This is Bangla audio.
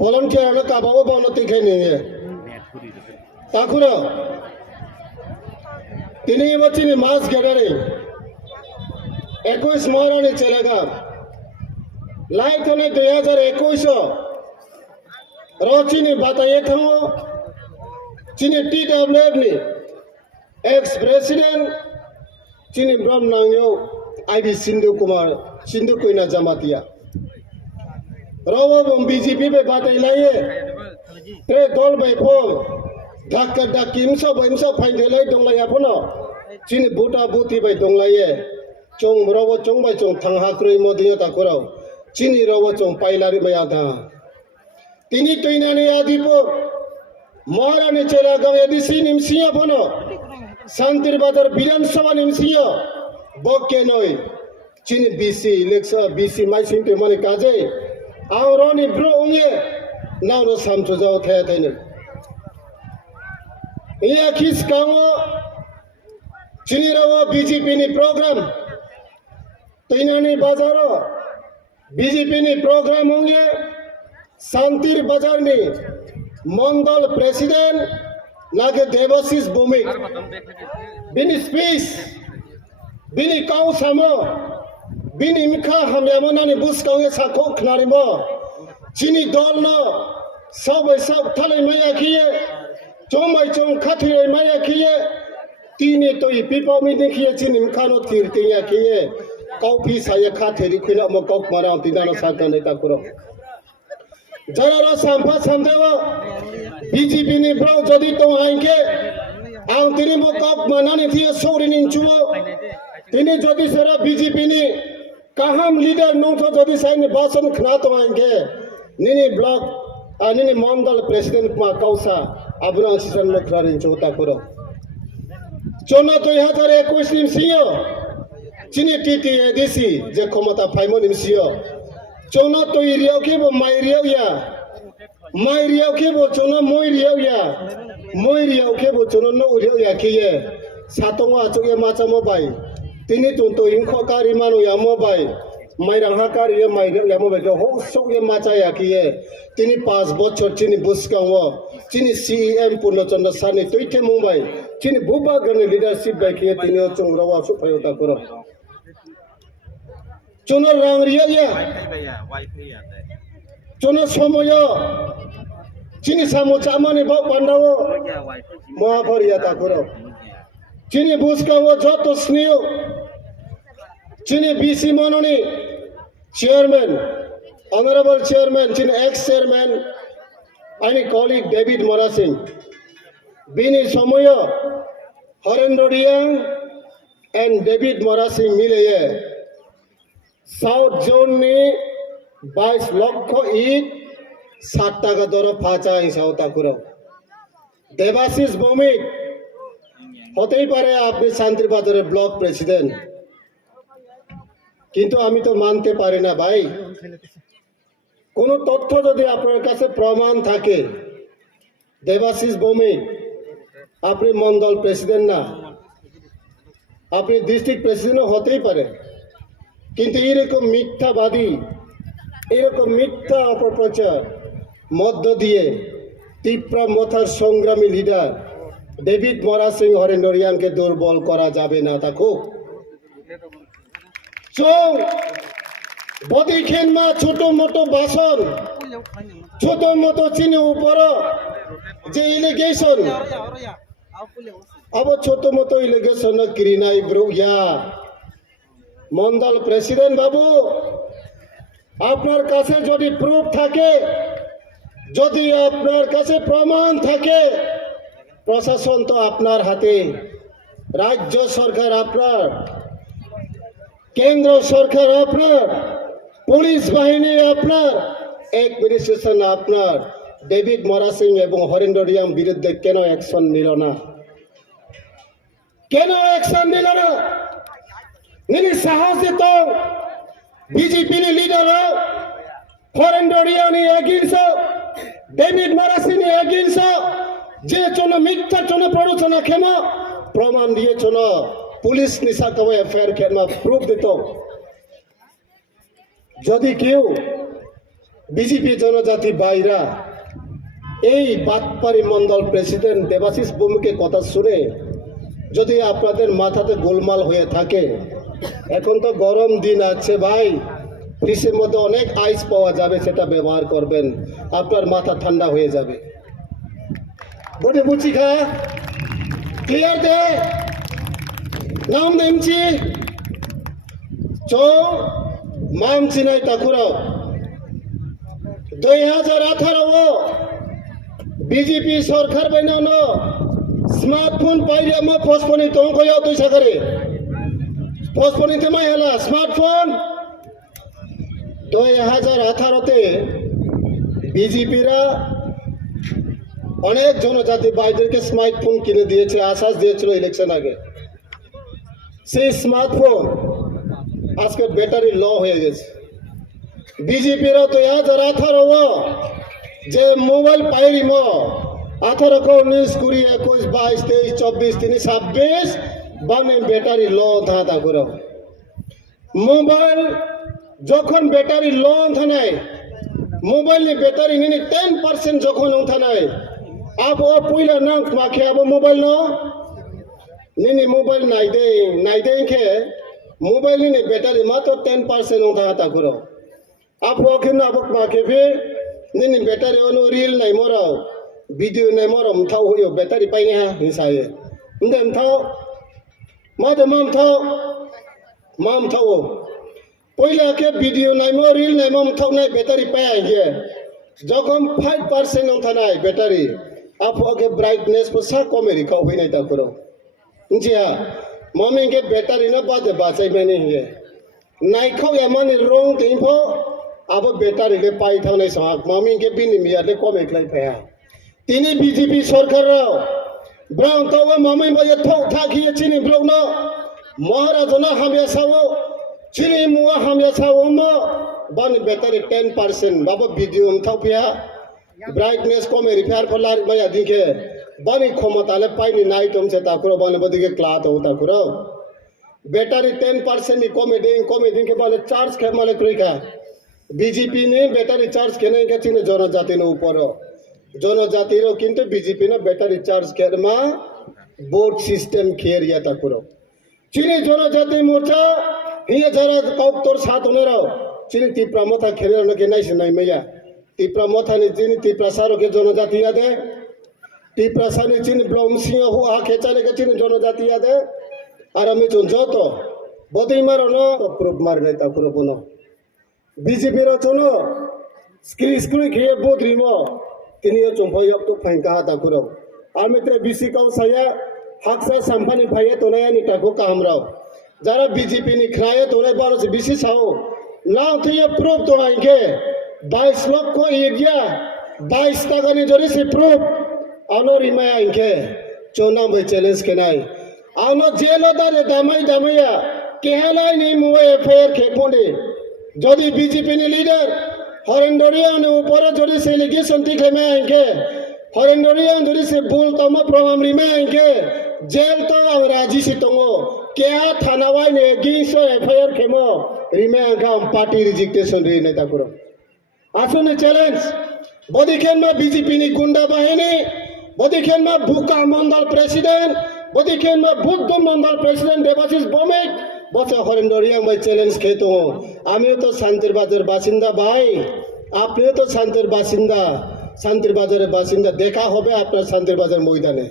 volunteer na kabawo bonoti khene takura তিনি বলছেন মাস গ্যাদারে 21 মহারানী চেলাগা লাইথনে 2021 রচিনি বাতায়ে থামো চিনি টিডব্লিউএফ নি এক্স প্রেসিডেন্ট চিনি ব্রহ্মনাংयो আইবি সিন্ধু কুমার সিন্ধু কইনা জামাতিয়া রওবম বিজেপি বে বাতাই লাইয়ে তে দল বে ফম ধাক্কা ধাক্কি ইমসো ফাইন্দেলাই দংলাইয়া ফনো চিনি বুটা বুতি bai donglaye chong rawo chong bai chong thangha krui modiya takuraw chini rawo chong pailari bai adha tini toinani adipo maharani chera gang edisi nimsiya phono santir badar biran sabha nimsiya bokke noi chini bc election bc mai sinte mani kaje auroni bro unge nauro samcho jaw the thene iya khis kango चिनीरावा बीजेपी नी प्रोग्राम तैनानी बाजारो बीजेपी नी प्रोग्राम होंगे शांतिर बाजार नी मंडल प्रेसिडेंट नागे देवाशीष भूमिक बिनी स्पीच बिनी काउ सामो बिनी मिखा हमयामना नी बुस काउगे साखो खनारिमो चिनी दल न सब थाले माया खिए चोंबाई चों खाथिरे माया खिए तीने तो ये पिपा में देखिए चिन्ह खानो तीरते हैं कि ये कॉफी साये खाते रिखिना म कॉफ मारा तीनानो साका नेता करो जरा रा संपा संदेव बीजेपी ने ब्रो जदी तो आएंगे आउ तिनी म कॉफ मानाने थी सोरी निंचुओ तिनी जदी सरा बीजेपी ने काहम लीडर नो तो जदी साइने भाषण खना तो आएंगे निनी ब्लॉक निनी मंडल प्रेसिडेंट मा कौसा अबरा सीजन में खरारिन चोता करो चोना 2021 निमसियो चिनी टीटी एडीसी जे क्षमता फाइमो निमसियो चोना तो इरियो के बो माइरियो के बो चोना मोइरियो के बो चोना नो उरियो या के ये सातोंगा चोगे माचा मोबाइल तिनी तुन तो इनखो कारी मानो या मोबाइल माइरांहा कारी ये माइरियो या मोबाइल हो सोगे माचा या के ये तिनी 5 বছর चिनी बुसकांगो चिनी सीएम पूर्णचंद्र सानी तोइथे मुंबई चिनी बुबा गने लीडरशिप बाइकिए तिनियो चोंगरावा सुफायोता करो चोनो रांगरिया या चोनो समयो चिनी सामोचामाने बाव पांडावो महाफरिया ता करो चिनी बुसकांगो जतो स्नेह चिनी बीसी मनोनी चेयरमैन ऑनरेबल चेयरमैन चिनी एक्स चेयरमैन आनी कॉलीग डेविड मोरासिंह बिनी समयो हरेंद्र रियांग एंड डेविड मोरासिंह मिले साउथ जोन ने 22 লক্ষ ইট 7 টাকা দর ফাঁচা হিসাবতা করো দেবাশিস ভৌমিক হতেই পারে আপনি শান্তিবাজারের ব্লক প্রেসিডেন্ট কিন্তু আমি তো মানতে পারি না ভাই কোনো তথ্য যদি আপনার কাছে প্রমাণ থাকে দেবাশিস ভৌমিক আপনি মন্ডল প্রেসিডেন্ট না আপনি ডিস্ট্রিক্ট প্রেসিডেন্ট হতেই পারে কিন্তু এরকম মিথ্যাবাদী এরকম মিথ্যা অপপ্রচার মধ্য দিয়ে তীব্র মথার সংগ্রামী লিডার ডেভিড মোরাসিং হরেন্দ্র রিয়াংকে দুর্বল করা যাবে না থাকুক চোং বডি খেনমা ছোট মোটো ভাষণ ছোট মোটো চিনি উপর যে ইলিগেশন अब छोटो मोटो इलिगेशन क्रीनाई ब्रो या मंडल प्रेसिडेंट बाबू আপনার কাছে যদি প্রুফ থাকে যদি আপনার কাছে প্রমাণ থাকে প্রশাসন তো আপনার হাতে রাজ্য সরকার আপনার কেন্দ্র সরকার আপনার পুলিশ বাহিনী আপনার এডমিনিস্ট্রেশন আপনার ডেভিড মোরাসিং এবং হরেন্দ্র রিয়াং বিরুদ্ধে কেন অ্যাকশন নিল না কেন অ্যাকশন নিল না নিনি সাহস তো बीजेपी ने leader Harendra Reang against David Morasing against जे चोनो मिथ्या चोनो प्ररोचना खेमा प्रमाण दिए चोनो पुलिस निशा कब एफआईआर खेमा प्रूफ दितो जदि केउ বিজেপি জনজাতি ভাইরা এই বাতপাড়ি মন্ডল প্রেসিডেন্ট দেবাশিস ভৌমিকের কথা শুনে যদি আপনাদের মাথাতে গোলমাল হয়ে থাকে, এখন তো গরম দিন আছে ভাই, ফ্রিজের মধ্যে অনেক আইস পাওয়া যাবে, সেটা ব্যবহার করবেন, আপনার মাথা ঠান্ডা হয়ে যাবে। বটে বুঝি খা ক্লিয়ার দে নাম নেমছি চ মামছি নাই তাকুরাও 2018 বিজেপি সরকার বানানো স্মার্টফোন পাইলে মো ফসফনি তঙ্কয়াও তুই সাগরে ফসফনিতে মাই হলা স্মার্টফোন 2018-তে বিজেপিরা অনেক জনজাতি ভাইদেরকে স্মার্টফোন কিনে দিয়েছে, আশ্বাস দিয়েছিল ইলেকশন আগে। সেই স্মার্টফোন আজকে ব্যাটারি ল হয়ে গেছে। বিজেপিরা 2018 যে মোবাইল পাইরিম 18, 19, 20, 21, 22, 23, 24, 26 বানে ব্যাটারি ল ধাঁধা করো। মোবাইল যখন ব্যাটারি ল থানায় মোবাইল ব্যাটারি নিয়ে 10% যখন থানায় আব ও পয়লা না মাখে আব মোবাইল নিয়ে মোবাইল নাই দে খে মোবাইল নিয়ে ব্যাটারি মাত্র 10% ধাঁধা করো। আপ ওকে না আবক মাখে ফে নিয়ে ব্যাটারি অনু রিল নাই মরাও ভিডিও নাই মরাও মথাও হইও ব্যাটারি পাইনি হা হিসাবে ইন্দে মথাও মাতে মামথাও পয়লা কে ভিডিও নাই মো রিল নাই মথাও নাই ব্যাটারি পায় গে যখন 5% থানায় ব্যাটারি আপ ওকে ব্রাইটনেস को सा कमेरी का होई नहीं ता करो जी हां मम्मी के बैटरी ना बाजे बाजे में नहीं है नाइ खाओ या माने रोंग तेंफो अब बैटरी ले पाई थाव नहीं सा मम्मी के बिनि मिया ले कमे क्लाई फया तिनी बीजेपी सरकार रो ब्राउन तो मम्मी बजे थौ थाखि चिनी ब्लॉक न महाराज न हमया सावो चिनी मुआ हमया सावो म बन बैटरी 10% बाबा वीडियो थाव फया ब्राइटनेस कमे रिपेयर को लार मया दिखे बनी क्षमताले पाइनी नाइट हम से ताकुरो बने बदिके क्लात होता कुरो बैटरी 10% नि कमे दिन के बने चार्ज के माले क्रिका बीजेपी ने बैटरी चार्ज के नहीं के चिने जनजाति ने ऊपर जनजाति रो किंतु बीजेपी ने बैटरी चार्ज के मा बोर्ड सिस्टम खेर या ताकुरो चिने जनजाति मोर्चा हिया जरा कौक्तोर साथ होने रहो चिने तिप्रा मथा खेरे न के नहीं सुनाई मैया तिप्रा मथा ने चिने तिप्रा सारो के जनजाति याद है तिप्रा साने चिने ब्लॉम सिंह हो आ खेचाले के चिने जनजाति याद है और हमें चुन जोतो बदी मारो न प्रूफ मारने ताकुरो बनो बीजेपी रो चुनो स्क्री खेये बोद्री मो तिनियो चुम्फो यक तो फैंका ताकुरो और मित्र बीसी का साया हक्सा संपानी भाइये तो नया निटाको काम राव जरा बीजेपी नि खराये तो नया बारो से बीसी साओ नाउ तो ये प्रूफ तो आएंगे 22 लाख को एरिया 22 तक ने जोरी से प्रूफ आनो रिमा आएंगे चोना में चैलेंज के नाई आनो जेलो दारे दामैया केहलाई नि मुए एफआईआर खेपोंडे যদি বিজেপি নি লিডার হরেন্দ্রিয়ান উপরে যদি সে এলিগেশন দিখে মে আইকে হরেন্দ্রিয়ান যদি সে ভুল তম প্রমাণ রিমে আইকে জেল তো রাজি সি তঙ্গো কেয়া থানাওয়াই নে গিসো এফআইআর খেমো রিমে আঙ্কা পার্টি রিজেক্টেশন রে নেতা করো আসুন চ্যালেঞ্জ বদিখেন মা বিজেপি নি গুন্ডা বাহিনী বদিখেন মা ভুকা মন্ডল প্রেসিডেন্ট বদিখেন মা বুদ্ধ মন্ডল প্রেসিডেন্ট দেবাশিস ভৌমিক बच्चा हरेंद्रिया मैं चैलेंज खेतो हूँ आमियो तो शांतिर बाजार बासिंदा भाई आपने तो शांतिर बासिंदा देखा होबे आपना शांतिर बाजार मैदाने।